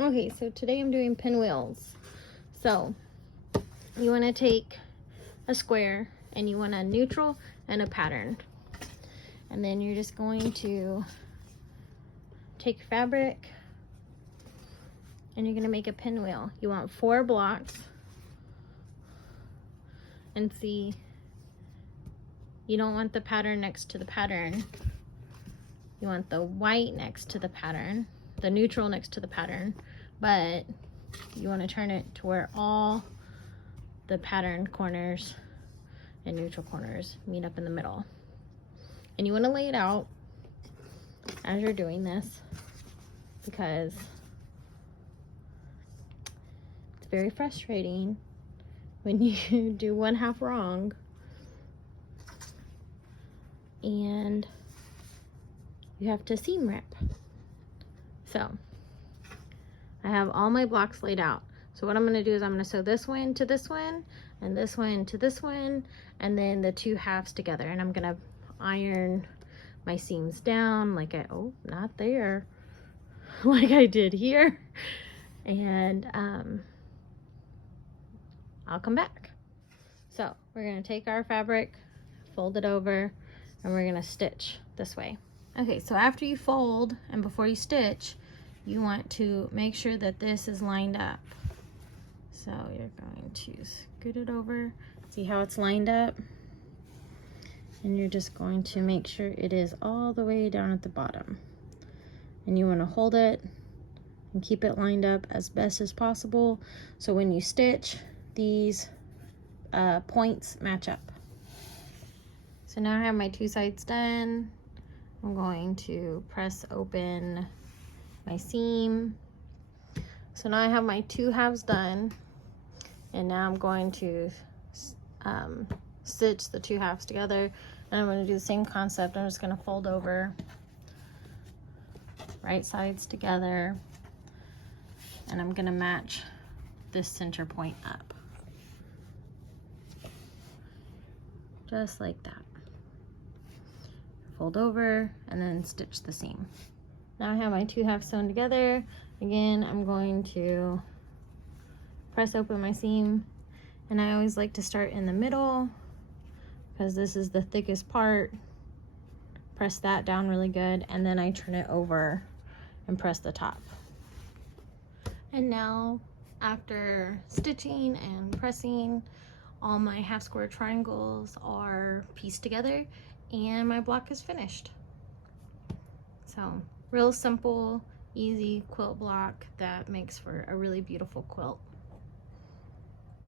Okay, so today I'm doing pinwheels. So you want to take a square and you want a neutral and a pattern. And then you're just going to take fabric and you're going to make a pinwheel. You want 4 blocks. And see, you don't want the pattern next to the pattern. You want the white next to the pattern, the neutral next to the pattern, but you want to turn it to where all the pattern corners and neutral corners meet up in the middle. And you want to lay it out as you're doing this, because it's very frustrating when you do 1/2 wrong and you have to seam rip. So I have all my blocks laid out. So what I'm going to do is I'm going to sew this one to this one and this one to this one, and then the 2 halves together, and I'm going to iron my seams down like not there, like I did here, and I'll come back. So we're going to take our fabric, fold it over, and we're going to stitch this way. Okay, so after you fold and before you stitch, you want to make sure that this is lined up. So you're going to scoot it over, see how it's lined up, and you're just going to make sure it is all the way down at the bottom. And you want to hold it and keep it lined up as best as possible, so when you stitch, these points match up. So now I have my 2 sides done. I'm going to press open my seam. So now I have my 2 halves done, and now I'm going to stitch the 2 halves together, and I'm going to do the same concept. I'm just going to fold over, right sides together, and I'm going to match this center point up, just like that. Fold over and then stitch the seam. Now I have my 2 halves sewn together. Again, I'm going to press open my seam, and I always like to start in the middle because this is the thickest part. Press that down really good, and then I turn it over and press the top. And now, after stitching and pressing, all my half square triangles are pieced together and my block is finished. So real simple, easy quilt block that makes for a really beautiful quilt.